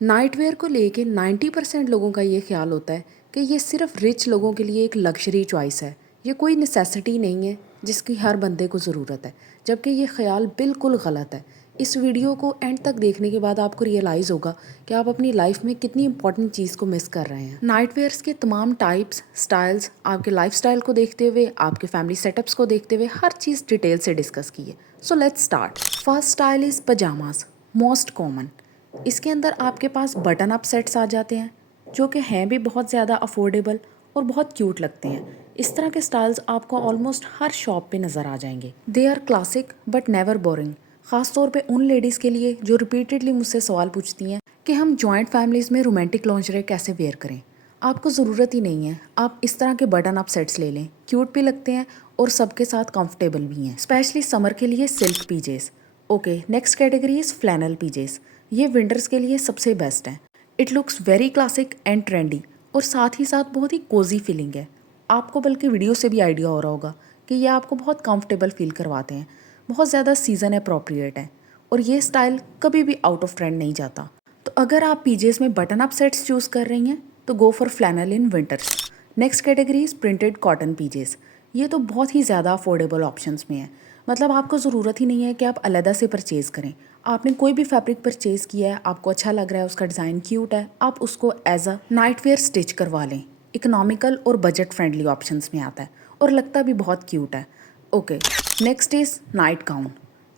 Night where को लेके 90% लोगों का ये ख्याल होता है कि ये सिर्फ रिच लोगों के लिए एक लग्जरी चॉइस है। ये कोई नेसेसिटी नहीं है जिसकी हर बंदे को ज़रूरत है, जबकि ये ख्याल बिल्कुल गलत है। इस वीडियो को एंड तक देखने के बाद आपको रियलाइज़ होगा कि आप अपनी लाइफ में कितनी इंपॉर्टेंट चीज़ को मिस कर रहे हैं। नाइट वेयर्स के तमाम टाइप्स, स्टाइल्स, आपके लाइफस्टाइल को देखते हुए, आपके फैमिली सेटअप्स को देखते हुए हर चीज़ डिटेल से डिस्कस की है। So let's start. First style is pyjamas, most common. इसके अंदर आपके पास बटन अप सेट्स आ जाते हैं जो कि हैं भी बहुत ज़्यादा अफोर्डेबल और बहुत क्यूट लगते हैं। इस तरह के स्टाइल्स आपको ऑलमोस्ट हर शॉप पे नज़र आ जाएंगे। They are classic but never boring, ख़ास तौर पे उन लेडीज़ के लिए जो रिपीटेडली मुझसे सवाल पूछती हैं कि हम जॉइंट फैमिलीज़ में रोमांटिक लॉन्जरे कैसे वेयर करें। आपको ज़रूरत ही नहीं है, आप इस तरह के बटन अप सेट्स ले लें, क्यूट भी लगते हैं और सबके साथ कंफर्टेबल भी हैं। स्पेशली समर के लिए silk PJs. Okay, next category is flannel PJs. ये विंटर्स के लिए सबसे बेस्ट है। It looks very classic and trendy और साथ ही साथ बहुत ही कोजी फीलिंग है। आपको बल्कि वीडियो से भी आइडिया हो रहा होगा कि ये आपको बहुत कंफर्टेबल फील करवाते हैं, बहुत ज़्यादा सीज़न अप्रोप्रिएट है और ये स्टाइल कभी भी आउट ऑफ ट्रेंड नहीं जाता। तो अगर आप पीजेस में बटन अप सेट्स चूज़ कर रही हैं तो go for flannel in winters. Next category is printed cotton PJs. ये तो बहुत ही ज़्यादा अफोर्डेबल ऑप्शंस में है, मतलब आपको ज़रूरत ही नहीं है कि आप अलग से परचेज़ करें। आपने कोई भी फैब्रिक परचेज़ किया है, आपको अच्छा लग रहा है, उसका डिज़ाइन क्यूट है, आप उसको as a nightwear stitch करवा लें। इकोनॉमिकल और बजट फ्रेंडली ऑप्शंस में आता है और लगता भी बहुत क्यूट है। Okay, next is night gown.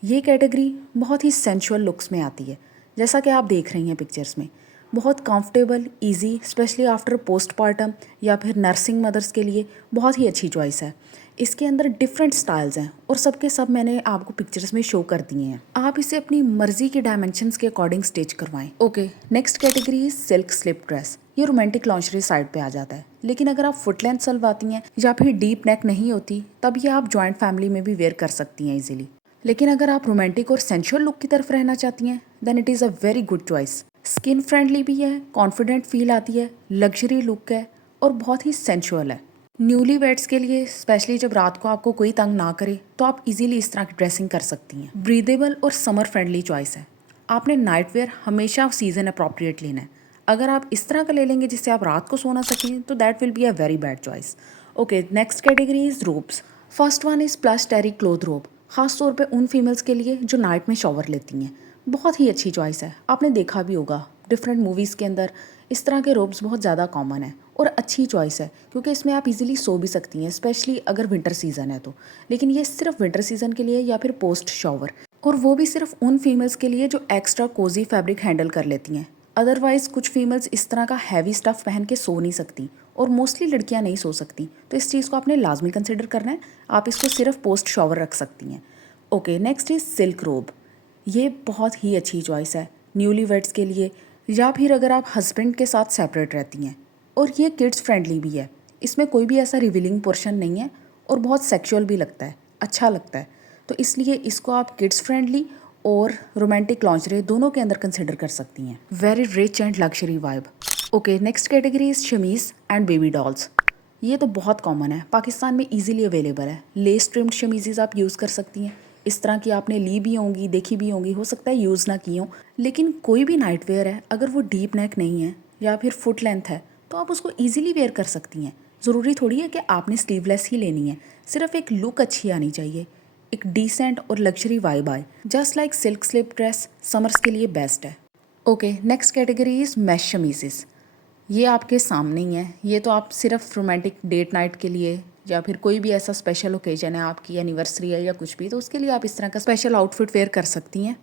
ये कैटेगरी बहुत ही सेंशुअल लुक्स में आती है, जैसा कि आप देख रही हैं पिक्चर्स में। बहुत comfortable, easy, specially after postpartum या फिर नर्सिंग मदर्स के लिए बहुत ही अच्छी चॉइस है। इसके अंदर डिफरेंट स्टाइल्स हैं और सबके सब मैंने आपको पिक्चर्स में शो कर दिए हैं। आप इसे अपनी मर्जी के डायमेंशंस के अकॉर्डिंग स्टिच करवाएं। Okay, next category is silk slip dress. ये रोमांटिक लॉन्जरी साइड पे आ जाता है, लेकिन अगर आप फुट लेंथ सिलवाती हैं या फिर डीप नेक नहीं होती तब ये आप जॉइंट फैमिली में भी वेयर कर सकती हैं इजीली। लेकिन अगर आप रोमांटिक और सेंशुअल लुक की तरफ रहना चाहती हैं then it is a very good choice. Skin friendly भी है, कॉन्फिडेंट फील आती है, लग्जरी लुक है और बहुत ही सेंशुअल है। न्यूली वेड्स के लिए स्पेशली जब रात को आपको कोई तंग ना करे तो आप इजीली इस तरह की ड्रेसिंग कर सकती हैं। ब्रीदेबल और समर फ्रेंडली चॉइस है। आपने नाइट वेयर हमेशा सीजन अप्रोप्रिएट लेना है। अगर आप इस तरह का ले लेंगे जिससे आप रात को सो ना सकें तो that will be a very bad choice. Okay, next category is robes. First one is plush terry cloth robe, खास तौर पे उन फीमेल्स के लिए जो नाइट में शॉवर लेती हैं। बहुत ही अच्छी चॉइस है, आपने देखा भी होगा डिफरेंट मूवीज़ के अंदर इस तरह के रोब्स बहुत ज़्यादा कॉमन है और अच्छी चॉइस है क्योंकि इसमें आप इजीली सो भी सकती हैं, स्पेशली अगर विंटर सीज़न है तो। लेकिन ये सिर्फ विंटर सीज़न के लिए या फिर पोस्ट शॉवर, और वो भी सिर्फ उन फीमेल्स के लिए जो एक्स्ट्रा कोजी फैब्रिक हैंडल कर लेती हैं। अदरवाइज़ कुछ फीमेल्स इस तरह का हैवी स्टफ़ पहन के सो नहीं सकती और मोस्टली लड़कियां नहीं सो सकती, तो इस चीज़ को आपने लाजमी कंसिडर करना है। आप इसको सिर्फ पोस्ट शॉवर रख सकती हैं। ओके, नेक्स्ट इज़ सिल्क रोब। ये बहुत ही अच्छी चॉइस है न्यूली वेड्स के लिए या फिर अगर आप हस्बैंड के साथ सेपरेट रहती हैं, और ये किड्स फ्रेंडली भी है। इसमें कोई भी ऐसा रिवीलिंग पोर्शन नहीं है और बहुत सेक्सुअल भी लगता है, अच्छा लगता है, तो इसलिए इसको आप किड्स फ्रेंडली और रोमांटिक लॉन्जरे दोनों के अंदर कंसिडर कर सकती हैं। Very rich and luxury vibe. Okay, next category is chemise and baby dolls. ये तो बहुत कॉमन है, पाकिस्तान में इजीली अवेलेबल है। लेस ट्रिम्ड शमीज़ आप यूज़ कर सकती हैं। इस तरह की आपने ली भी होंगी, देखी भी होंगी, हो सकता है यूज़ ना की हों। लेकिन कोई भी नाइट वेयर है, अगर वो डीप नेक नहीं है या फिर फुट लेंथ है तो आप उसको ईजिली वेयर कर सकती हैं। ज़रूरी थोड़ी है कि आपने स्लीवलेस ही लेनी है, सिर्फ एक लुक अच्छी आनी चाहिए, एक डिसेंट और लग्जरी वाइब आए। Just like silk slip dress summers के लिए बेस्ट है। Okay, next category is mesh chemise. ये आपके सामने ही है। ये तो आप सिर्फ रोमांटिक डेट नाइट के लिए या फिर कोई भी ऐसा स्पेशल ओकेजन है, आपकी एनिवर्सरी है या कुछ भी, तो उसके लिए आप इस तरह का स्पेशल आउटफिट वेयर कर सकती हैं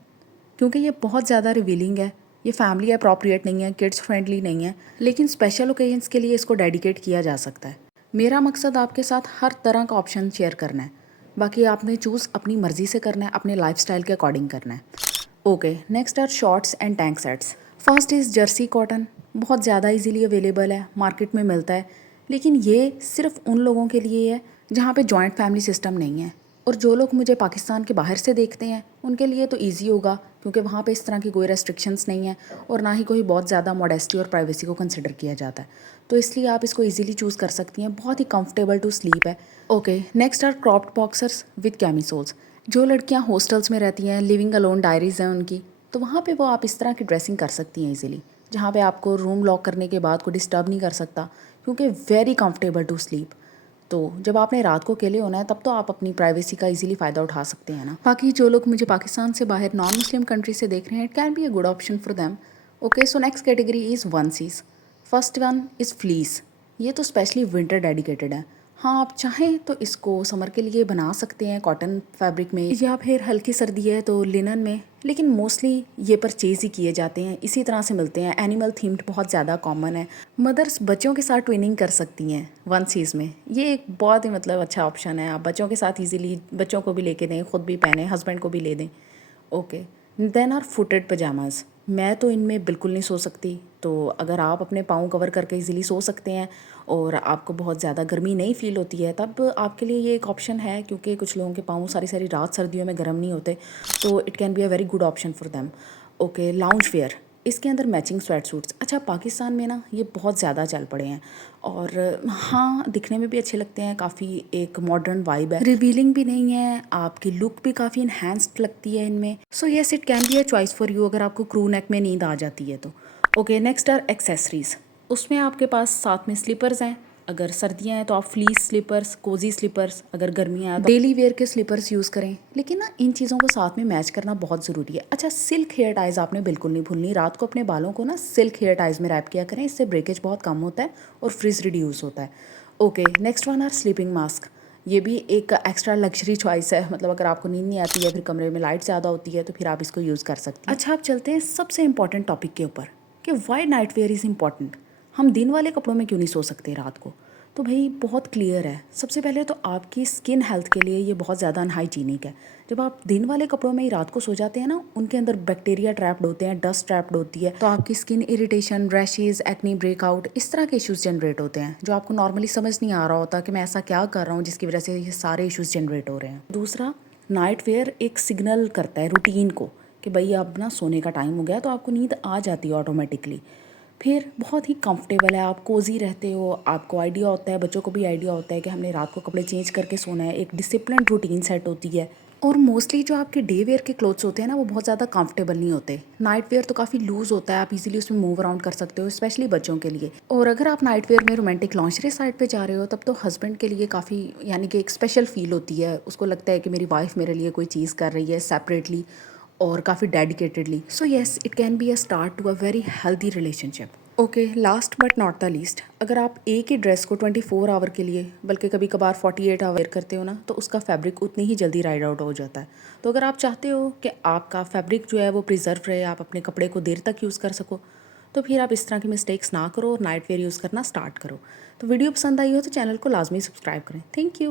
क्योंकि ये बहुत ज़्यादा रिवीलिंग है। ये फैमिली अप्रोप्रिएट नहीं है, किड्स फ्रेंडली नहीं है, लेकिन स्पेशल ओकेजन्स के लिए इसको डेडिकेट किया जा सकता है। मेरा मकसद आपके साथ हर तरह का ऑप्शन शेयर करना है, बाकी आपने चूज़ अपनी मर्ज़ी से करना है, अपने लाइफस्टाइल के अकॉर्डिंग करना है। Okay, next are shorts and tank sets. First is jersey cotton. बहुत ज़्यादा इजीली अवेलेबल है, मार्केट में मिलता है, लेकिन ये सिर्फ उन लोगों के लिए है जहाँ पे जॉइंट फैमिली सिस्टम नहीं है। और जो लोग मुझे पाकिस्तान के बाहर से देखते हैं उनके लिए तो इजी होगा क्योंकि वहाँ पे इस तरह की कोई रेस्ट्रिक्शंस नहीं है और ना ही कोई बहुत ज़्यादा मॉडेस्टी और प्राइवेसी को कंसिडर किया जाता है, तो इसलिए आप इसको इजीली चूज़ कर सकती हैं। बहुत ही कंफर्टेबल टू स्लीप है। Okay, next are cropped boxers with camisoles. जो लड़कियां हॉस्टल्स में रहती हैं, लिविंग अलोन डायरीज़ हैं उनकी, तो वहाँ पे वो आप इस तरह की ड्रेसिंग कर सकती हैं इजीली। जहाँ पे आपको रूम लॉक करने के बाद कोई डिस्टर्ब नहीं कर सकता, क्योंकि वेरी कंफर्टेबल टू स्लीप। तो जब आपने रात को अकेले होना है तब तो आप अपनी प्राइवेसी का इजीली फ़ायदा उठा सकते हैं ना। बाकी जो लोग मुझे पाकिस्तान से बाहर नॉन मुस्लिम कंट्री से देख रहे हैं, it can be a good option for them. Okay, so next category is onesies. First one is fleece. ये तो स्पेशली विंटर डेडिकेटेड है। हाँ, आप चाहें तो इसको समर के लिए बना सकते हैं कॉटन फैब्रिक में, या फिर हल्की सर्दी है तो लिनन में, लेकिन मोस्टली ये परचेज़ ही किए जाते हैं, इसी तरह से मिलते हैं। एनिमल थीम्ड बहुत ज़्यादा कॉमन है। मदर्स बच्चों के साथ ट्विनिंग कर सकती हैं वन सीज़ में। ये एक बहुत ही मतलब अच्छा ऑप्शन है। आप बच्चों के साथ इजीली बच्चों को भी लेके दें, खुद भी पहने, हस्बैंड को भी ले दें। Okay, then are footed pyjamas. मैं तो इनमें बिल्कुल नहीं सो सकती, तो अगर आप अपने पाँव कवर करके इजीली सो सकते हैं और आपको बहुत ज़्यादा गर्मी नहीं फील होती है, तब आपके लिए ये एक ऑप्शन है, क्योंकि कुछ लोगों के पाँव सारी सारी रात सर्दियों में गर्म नहीं होते, तो it can be a very good option for them. Okay, lounge where. इसके अंदर मैचिंग स्वेट सूट्स। अच्छा, पाकिस्तान में ना ये बहुत ज़्यादा चल पड़े हैं, और हाँ, दिखने में भी अच्छे लगते हैं, काफ़ी एक मॉडर्न वाइब है, रिवीलिंग भी नहीं है, आपकी लुक भी काफ़ी इन्हेंस्ड लगती है इनमें। सो yes, it can be a choice for you अगर आपको क्रू नेक में नींद आ जाती है तो। Okay, next are accessories. उसमें आपके पास साथ में स्लीपर्स हैं। अगर सर्दियाँ हैं तो आप फ्लीस स्लीपर्स, कोजी स्लीपर्स, अगर गर्मियाँ हैं तो डेली वेयर के स्लीपर्स यूज़ करें। लेकिन ना इन चीज़ों को साथ में मैच करना बहुत ज़रूरी है। अच्छा, सिल्क हेयर टाइज़ आपने बिल्कुल नहीं भूलनी। रात को अपने बालों को ना सिल्क हेयर टाइज़ में रैप किया करें, इससे ब्रेकेज बहुत कम होता है और फ्रिज रिड्यूस होता है। Okay, next one are sleeping mask. ये भी एक एक्स्ट्रा लग्जरी चॉइस है, मतलब अगर आपको नींद नहीं आती है, फिर कमरे में लाइट ज़्यादा होती है, तो फिर आप इसको यूज़ कर सकते हैं। अच्छा, आप चलते हैं सबसे इंपॉर्टेंट टॉपिक के ऊपर कि why nightwear is important. हम दिन वाले कपड़ों में क्यों नहीं सो सकते रात को? तो भाई बहुत क्लियर है। सबसे पहले तो आपकी स्किन हेल्थ के लिए ये बहुत ज़्यादा अनहाइजीनिक है। जब आप दिन वाले कपड़ों में ही रात को सो जाते हैं ना, उनके अंदर बैक्टीरिया ट्रैप्ड होते हैं, डस्ट ट्रैप्ड होती है, तो आपकी skin irritation, rashes, acne, breakout, इस तरह के इश्यूज़ जनरेट होते हैं, जो आपको नॉर्मली समझ नहीं आ रहा होता कि मैं ऐसा क्या कर रहा हूँ जिसकी वजह से ये सारे इश्यूज़ जनरेट हो रहे हैं। दूसरा, नाइट वेयर एक सिग्नल करता है रूटीन को कि भाई अब ना सोने का टाइम हो गया, तो आपको नींद आ जाती है ऑटोमेटिकली। फिर बहुत ही कंफर्टेबल है, आप कोजी रहते हो, आपको आइडिया होता है, बच्चों को भी आइडिया होता है कि हमने रात को कपड़े चेंज करके सोना है, एक डिसिप्लिन रूटीन सेट होती है। और मोस्टली जो आपके डे वेयर के क्लोथ्स होते हैं ना, वो बहुत ज़्यादा कंफर्टेबल नहीं होते। नाइट वेयर तो काफ़ी लूज़ होता है, आप इजीली उसमें मूव अराउंड कर सकते हो, स्पेशली बच्चों के लिए। और अगर आप नाइट वेयर में रोमांटिक लॉन्जरी साइड पे जा रहे हो, तब तो हस्बैंड के लिए काफ़ी यानी कि एक स्पेशल फील होती है। उसको लगता है कि मेरी वाइफ मेरे लिए कोई चीज़ कर रही है सेपरेटली और काफ़ी dedicatedly. So yes, it can be a start to a very healthy relationship. Okay, last but not the least, अगर आप एक ही ड्रेस को 24 आवर के लिए, बल्कि कभी कभार 48 आवर करते हो ना, तो उसका फैब्रिक उतनी ही जल्दी राइड आउट हो जाता है। तो अगर आप चाहते हो कि आपका फैब्रिक जो है वो प्रिजर्व रहे, आप अपने कपड़े को देर तक यूज़ कर सको, तो फिर आप इस तरह की मिस्टेक्स ना करो और नाइट वेयर यूज़ करना स्टार्ट करो। तो वीडियो पसंद आई हो तो चैनल को लाजमी सब्सक्राइब करें। Thank you.